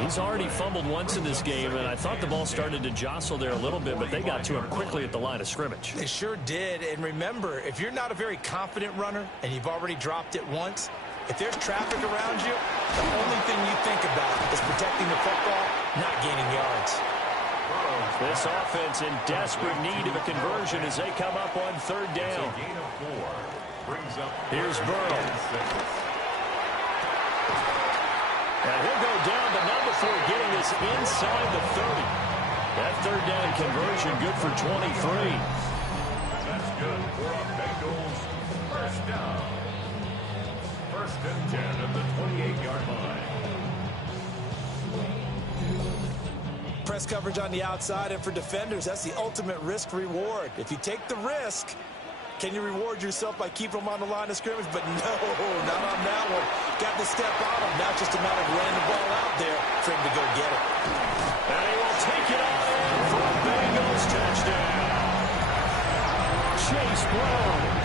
He's already fumbled once in this game, and I thought the ball started to jostle there a little bit, but they got to him quickly at the line of scrimmage. They sure did. And remember, if you're not a very confident runner and you've already dropped it once, if there's traffic around you, the only thing you think about is protecting the football, not gaining yards. This offense in desperate need of a conversion as they come up on 3rd down. Gain of 4. Brings up Here's Burrow. And he'll go down, but not before getting this inside the 30. That 3rd down conversion good for 23. That's good for a Bengals 1st down. 1st and 10 at the 28-yard line. Press coverage on the outside, and for defenders, that's the ultimate risk-reward. If you take the risk, can you reward yourself by keeping them on the line of scrimmage? But no, not on that one. Got to step on him. Now it's just a matter of laying the ball out there for him to go get it. And he will take it all in for a Bengals touchdown. Chase Brown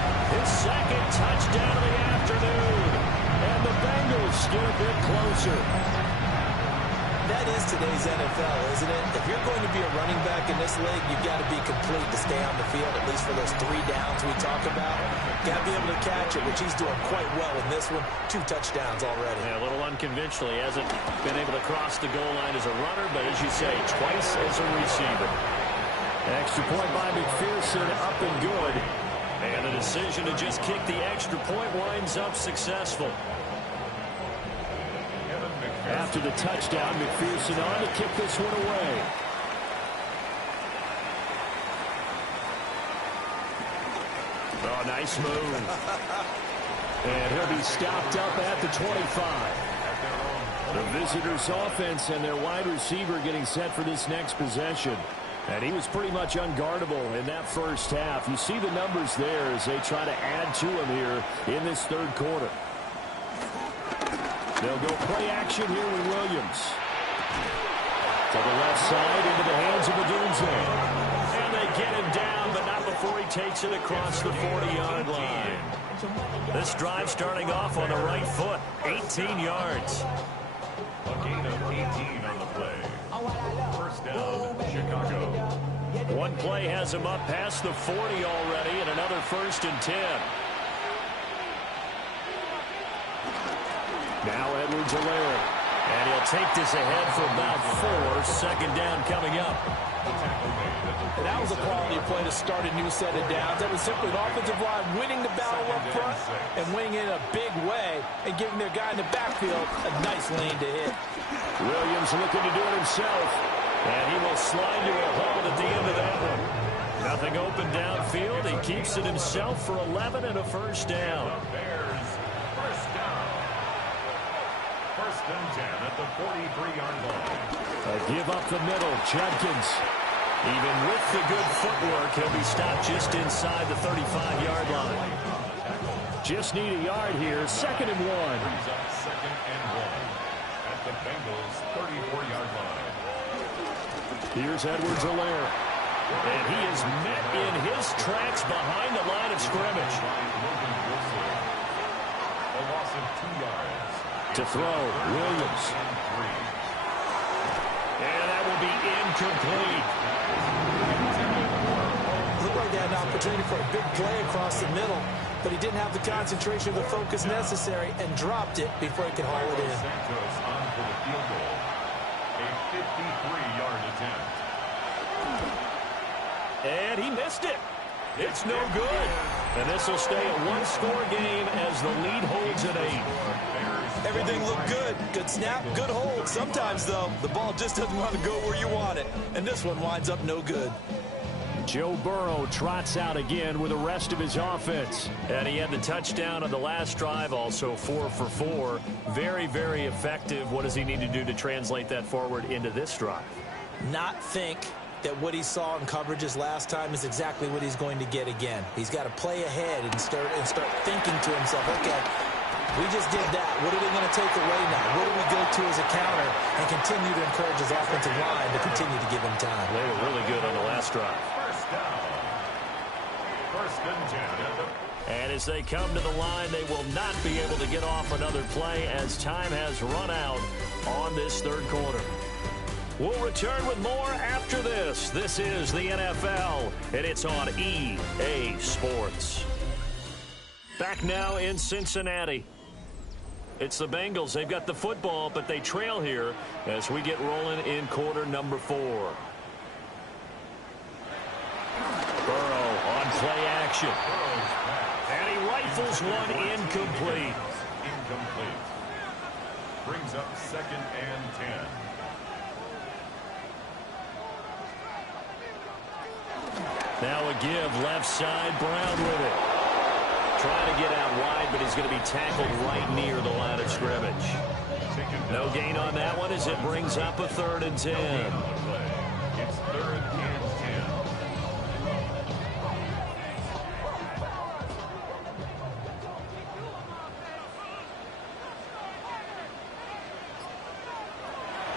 second touchdown of the afternoon. And the Bengals get a bit closer. That is today's NFL, isn't it? If you're going to be a running back in this league, you've got to be complete to stay on the field, at least for those 3 downs we talk about. Got to be able to catch it, which he's doing quite well in this one. 2 touchdowns already. Yeah, a little unconventional. He hasn't been able to cross the goal line as a runner, but as you say, twice as a receiver. Extra point by McPherson, up and good. And the decision to just kick the extra point winds up successful. After the touchdown, McPherson on to kick this one away. Oh, nice move. And he'll be stopped up at the 25. The visitors' offense and their wide receiver getting set for this next possession. And he was pretty much unguardable in that first half. You see the numbers there as they try to add to him here in this third quarter. They'll go play action here with Williams. To the left side into the hands of Odunze. And they get him down, but not before he takes it across the 40-yard line. This drive starting off on the right foot. 18 yards. A gain of 18 on the play. First down, Chicago. One play has him up past the 40 already, and another 1st and 10. Now Edwards-Helaire. And he'll take this ahead for about 4. Second down coming up. And that was a quality play to start a new set of downs. That was simply an offensive line winning the battle up front and winning it in a big way and giving their guy in the backfield a nice lane to hit. Williams looking to do it himself. And he will slide to a hold at the end of that one. Nothing open downfield. He keeps it himself for 11 and a first down. Bears, first down. First and 10 at the 43-yard line. A give up the middle. Judkins. Even with the good footwork, he'll be stopped just inside the 35-yard line. Just need a yard here. 2nd and 1. Brings up 2nd and 1 at the Bengals' 34-yard line. Here's Edwards-Helaire. And he is met in his tracks behind the line of scrimmage. A loss of 2 yards. To throw, Williams. And that will be incomplete. Looked like they had an opportunity for a big play across the middle, but he didn't have the concentration or the focus necessary and dropped it before he could haul it in. Santos on for the field goal. A 53-yard attempt. And he missed it. It's no good. And this will stay a one-score game as the lead holds at 8. Everything looked good. Good snap, good hold. Sometimes, though, the ball just doesn't want to go where you want it. And this one winds up no good. Joe Burrow trots out again with the rest of his offense. And he had the touchdown on the last drive, also 4 for 4. Very, very effective. What does he need to do to translate that forward into this drive? Not think that what he saw in coverages last time is exactly what he's going to get again. He's got to play ahead and start thinking to himself, okay, we just did that. What are they going to take away now? What do we go to as a counter? And continue to encourage his offensive line to continue to give him time. They were really good on the last drive. First down. First and 10. And as they come to the line, they will not be able to get off another play as time has run out on this third quarter. We'll return with more after this. This is the NFL, and it's on EA Sports. Back now in Cincinnati. It's the Bengals. They've got the football, but they trail here as we get rolling in quarter number 4. Burrow on play action. And he rifles one incomplete. Incomplete. Brings up 2nd and 10. Now a give, left side, Brown with it. Trying to get out wide, but he's going to be tackled right near the line of scrimmage. No gain on that one as it brings up a 3rd and 10. It's 3rd and 10.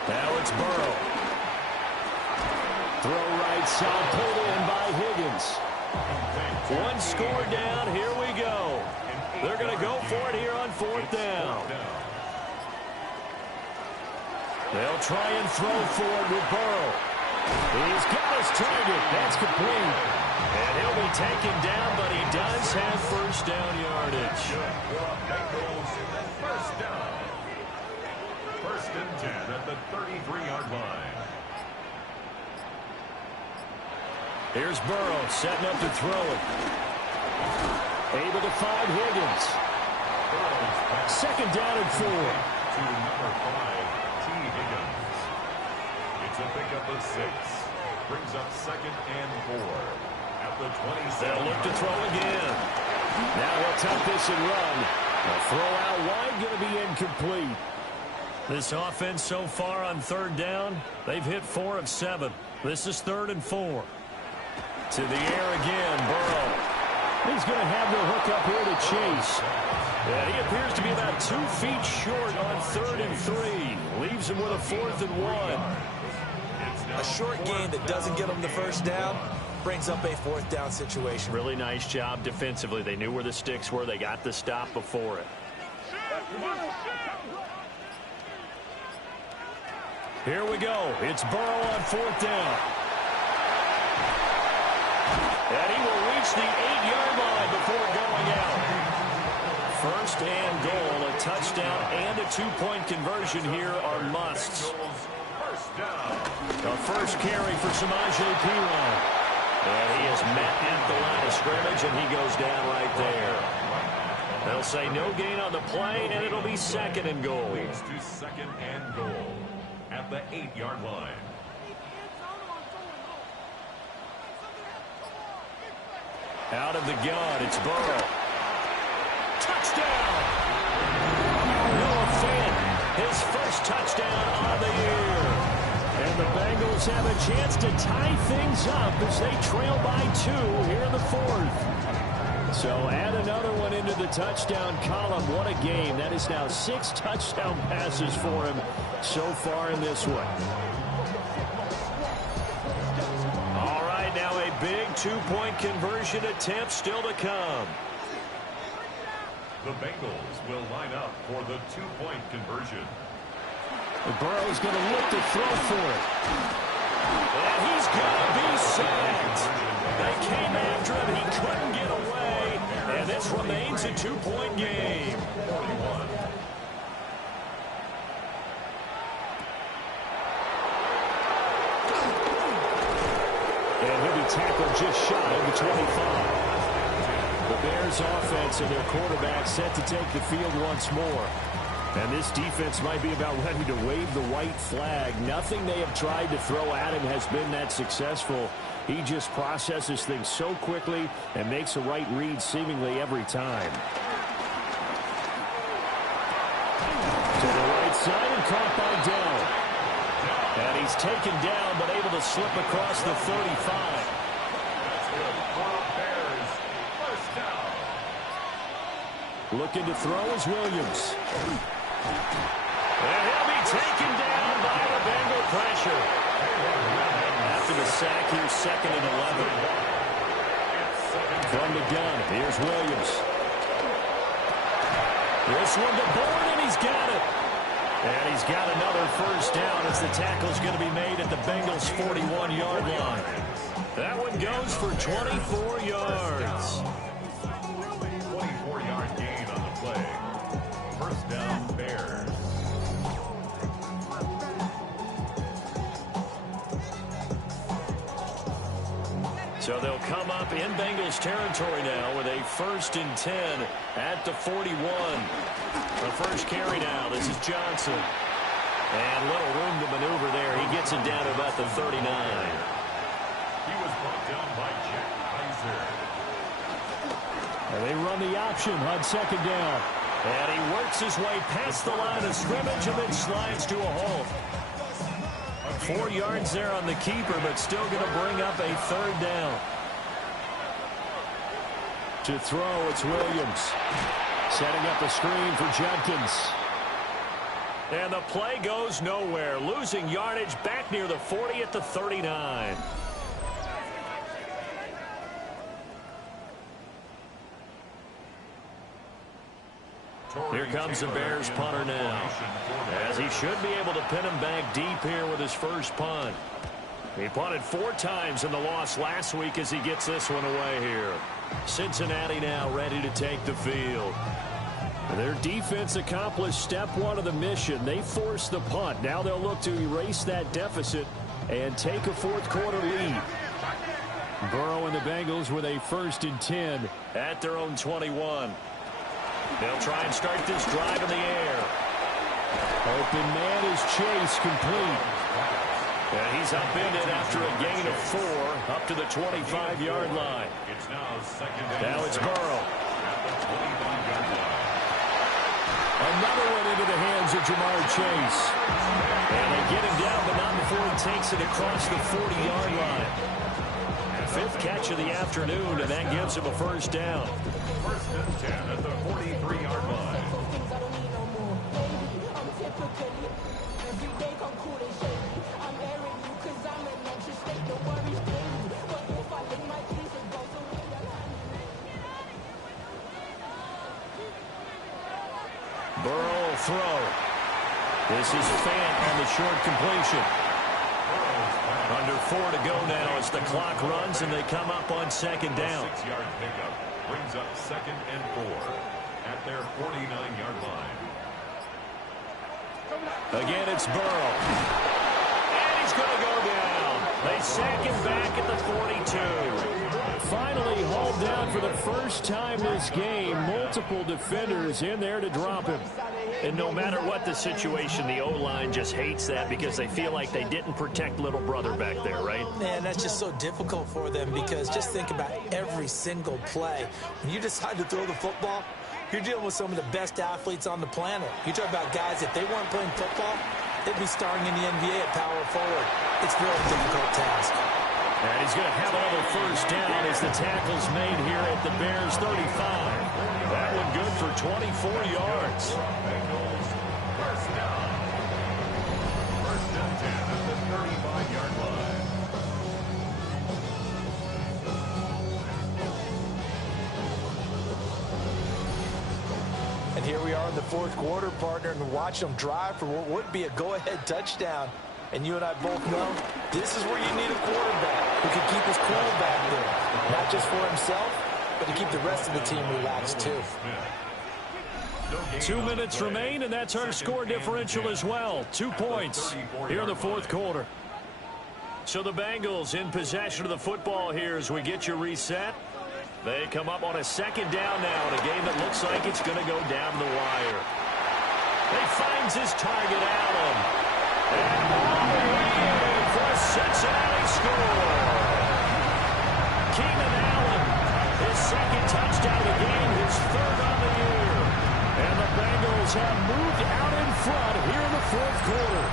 Now it's Burrow. Throw right side, pulled in by Higgins. One score down. Here we go. They're going to go for it here on fourth down. They'll try and throw for it with Burrow. He's got his target. That's complete. And he'll be taken down, but he does have first down yardage. Bengals first down. First and 10 at the 33-yard line. Here's Burrow setting up to throw it. Able to find Higgins. Second down and 4. To number 5, T. Higgins. It's a pickup of 6. Brings up second and 4. At the 27. They'll look to throw again. Now he'll tuck this and run. A throw out wide going to be incomplete. This offense so far on third down, they've hit 4 of 7. This is 3rd and 4. To the air again, Burrow. He's going to have the hook up here to Chase. And he appears to be about 2 feet short on 3rd and 3. Leaves him with a 4th and 1. A short gain that doesn't get him the first down brings up a 4th down situation. Really nice job defensively. They knew where the sticks were. They got the stop before it. Here we go. It's Burrow on 4th down. And he will reach the 8-yard line before going out. First and goal, a touchdown and a 2-point conversion here are musts. The first carry for Samaje Perine. And he is met at the line of scrimmage, and he goes down right there. They'll say no gain on the play, and it'll be 2nd and goal. Leads to 2nd and goal at the 8-yard line. Out of the gun, it's Burrow. Touchdown! Noah Fant, his first touchdown on the year. And the Bengals have a chance to tie things up as they trail by 2 here in the 4th. So add another one into the touchdown column. What a game. That is now 6 touchdown passes for him so far in this one. All right, now a big 2-point conversion attempt still to come. The Bengals will line up for the 2-point conversion. Burrow's going to look to throw for it. And he's going to be sacked. They came after him. He couldn't get away. And this remains a 2-point game. 41. And he'll be tackled just shy of the 25. The Bears offense and their quarterback set to take the field once more. And this defense might be about ready to wave the white flag. Nothing they have tried to throw at him has been that successful. He just processes things so quickly and makes a right read seemingly every time. To the right side and caught by Dell. And he's taken down but able to slip across the 35. Looking to throw is Williams. And he'll be taken down by the Bengal pressure. After the sack, here's 2nd and 11. From the gun, here's Williams. This one to Bourne, and he's got it. And he's got another first down as the tackle's going to be made at the Bengals' 41-yard line. That one goes for 24 yards. 24-yard gain on the play. First down, Bears. So they'll come up in Bengals territory now with a 1st and 10 at the 41. The first carry now. This is Johnson. And little room to maneuver there. He gets it down to about the 39. He was brought down by Jack Kaiser. And they run the option on 2nd down. And he works his way past the line of scrimmage and then slides to a halt. 4 yards there on the keeper, but still going to bring up a 3rd down. To throw, it's Williams. Setting up a screen for Jenkins. And the play goes nowhere. Losing yardage back near the 40 at the 39. Here comes the Bears punter now, as he should be able to pin him back deep here with his first punt. He punted 4 times in the loss last week as he gets this one away here. Cincinnati now ready to take the field. Their defense accomplished step 1 of the mission. They forced the punt. Now they'll look to erase that deficit and take a fourth-quarter lead. Burrow and the Bengals with a 1st and 10 at their own 21. They'll try and start this drive in the air. Open man is Chase, complete. And he's upended after a gain of 4 up to the 25-yard line. Now it's Burrow. Another one into the hands of Jamar Chase. And they get him down, but not before he takes it across the 40-yard line. 5th catch of the afternoon, and that gives him a 1st down. 1st and 10 at the 43-yard line. Burrow will throw. This is Fant on the short completion. Under 4 to go now as the clock runs and they come up on 2nd down. 6-yard pickup brings up 2nd and 4 at their 49-yard line. Again, it's Burrow. And he's going to go down. They sack him back at the 42. Finally hauled down for the first time this game. Multiple defenders in there to drop him. And no matter what the situation, the O-line just hates that because they feel like they didn't protect little brother back there, right? Man, that's just so difficult for them because just think about every single play. When you decide to throw the football, you're dealing with some of the best athletes on the planet. You talk about guys, if they weren't playing football, they'd be starring in the NBA at power forward. It's a very difficult task. And he's going to have another 1st down as the tackle's made here at the Bears 35. That one good for 24 yards. Bengals, 1st down. 1st and 10 at the 35-yard line. And here we are in the 4th quarter, partner, and watch them drive for what would be a go-ahead touchdown. And you and I both know this is where you need a quarterback who can keep his cool back there. Not just for himself, but to keep the rest of the team relaxed too. 2 minutes remain, and that's our score differential as well. 2 points here in the 4th quarter. So the Bengals in possession of the football here as we get you reset. They come up on a 2nd down now in a game that looks like it's going to go down the wire. He finds his target, Allen. And all the way in for a Cincinnati score. Keenan Allen, his 2nd touchdown of the game, his 3rd on the year. And the Bengals have moved out in front here in the 4th quarter.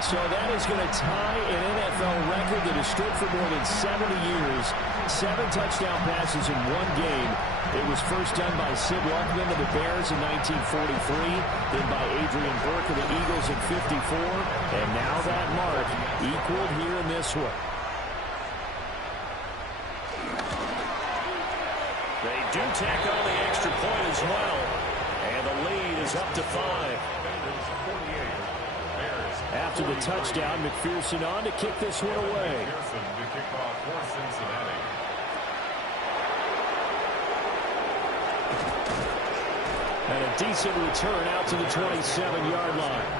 So that is going to tie an NFL record that has stood for more than 70 years. 7 touchdown passes in 1 game. It was first done by Sid Luckman of the Bears in 1943, then by Adrian Burke of the Eagles in 54, and now that mark equaled here in this one. They do tack on the extra point as well, and the lead is up to 5. After the touchdown, McPherson on to kick this one away. McPherson to kick off for Cincinnati. And a decent return out to the 27-yard line.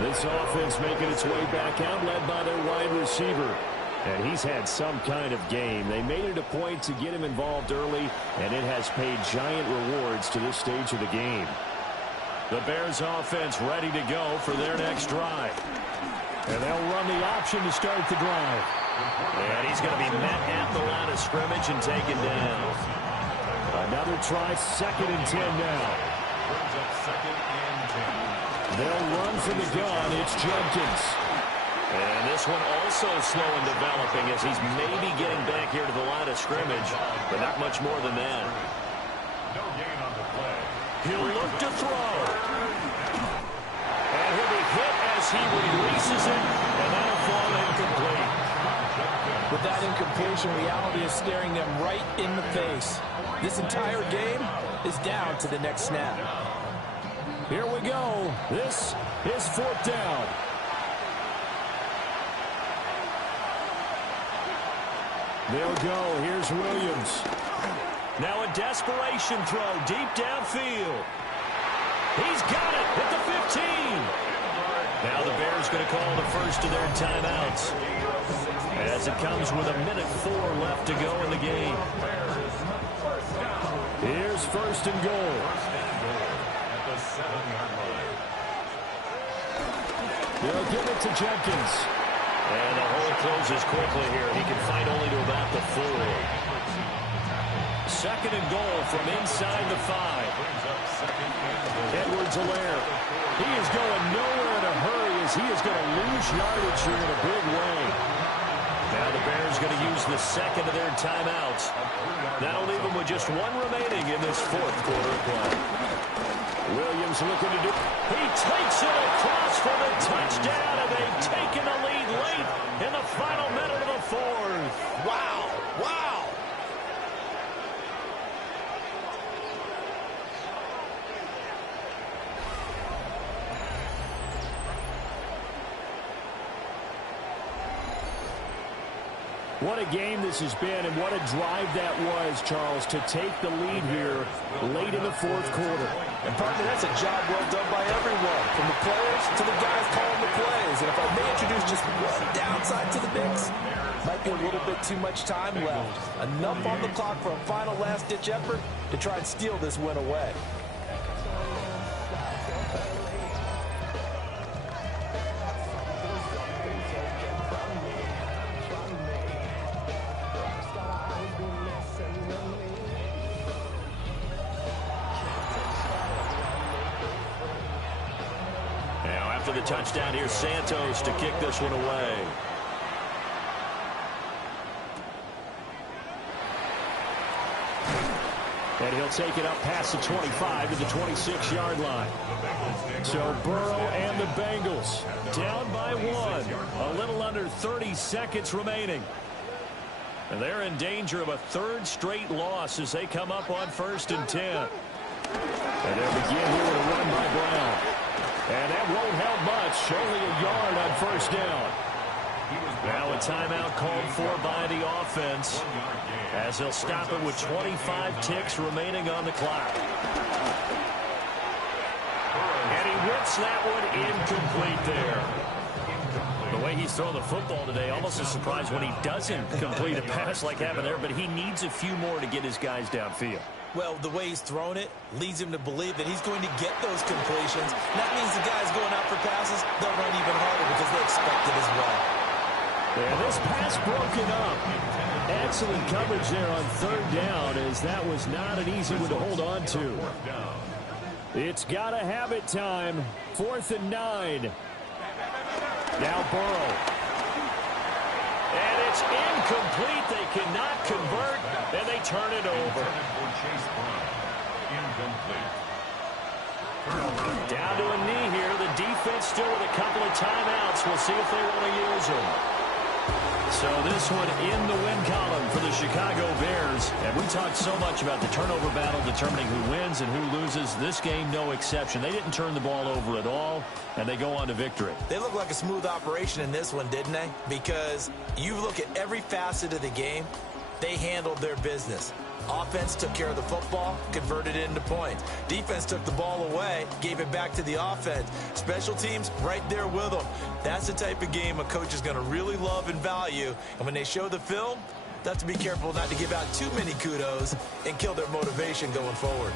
This offense making its way back out, led by their wide receiver. And he's had some kind of game. They made it a point to get him involved early, and it has paid giant rewards to this stage of the game. The Bears offense ready to go for their next drive. And they'll run the option to start the drive. And he's going to be met at the line of scrimmage and taken down. Another try, 2nd and 10 now. Brings up 2nd and 10. They'll run for the gun. It's Jenkins. And this one also slow in developing as he's maybe getting back here to the line of scrimmage, but not much more than that. No gain on the play. He'll look to throw. And he'll be hit as he releases it, and that'll fall incomplete. With that incompletion, reality is staring them right in the face. This entire game, is down to the next snap. Here we go. This is 4th down. They'll go. Here's Williams. Now a desperation throw deep downfield. He's got it at the 15. Now the Bears going to call the first of their timeouts as it comes with 1:04 left to go in the game. Here's 1st and goal. At the 7-yard line. They'll give it to Jenkins. And the hole closes quickly here. He can fight only to about the 4. 2nd and goal from inside the 5. Edwards-Helaire. He is going nowhere in a hurry as he is going to lose yardage here in a big way. Now the Bears going to use the 2nd of their timeouts. That'll leave them with just 1 remaining in this 4th quarter of play. Williams looking to do. He takes it across for the touchdown, and they've taken the lead late in the final minute of the 4th. Wow. Wow. What a game this has been, and what a drive that was, Charles, to take the lead here late in the 4th quarter. And partner, that's a job well done by everyone, from the players to the guys calling the plays. And if I may introduce just one downside to the Knicks, might be a little bit too much time left. Enough on the clock for a final last-ditch effort to try and steal this win away. For the touchdown, here's Santos to kick this one away. And he'll take it up past the 25 to the 26-yard line. So Burrow and the Bengals down by 1. A little under 30 seconds remaining. And they're in danger of a 3rd straight loss as they come up on 1st and 10. And they'll begin here with a run by Brown. And that won't help much. Only a yard on 1st down. Now a timeout called for by the offense as they'll stop it with 25 ticks remaining on the clock. And he rips that one incomplete there. The way he's thrown the football today, almost a surprise when he doesn't complete a pass like happened there, but he needs a few more to get his guys downfield. Well, the way he's thrown it leads him to believe that he's going to get those completions. And that means the guys going out for passes, they'll run even harder because they expect it as well. And this pass broken up. Excellent coverage there on 3rd down, as that was not an easy one to hold on to. It's got to have it time. 4th and 9. Now Burrow. And it's incomplete. They cannot convert, and they turn it over. Down to a knee here. The defense still with a couple of timeouts. We'll see if they want to use them. So this one in the win column for the Chicago Bears. And we talked so much about the turnover battle determining who wins and who loses. This game, no exception. They didn't turn the ball over at all, and they go on to victory. They look like a smooth operation in this one, didn't they? Because you look at every facet of the game, they handled their business. Offense took care of the football, converted it into points. Defense took the ball away, gave it back to the offense. Special teams right there with them. That's the type of game a coach is going to really love and value. And when they show the film, they have to be careful not to give out too many kudos and kill their motivation going forward.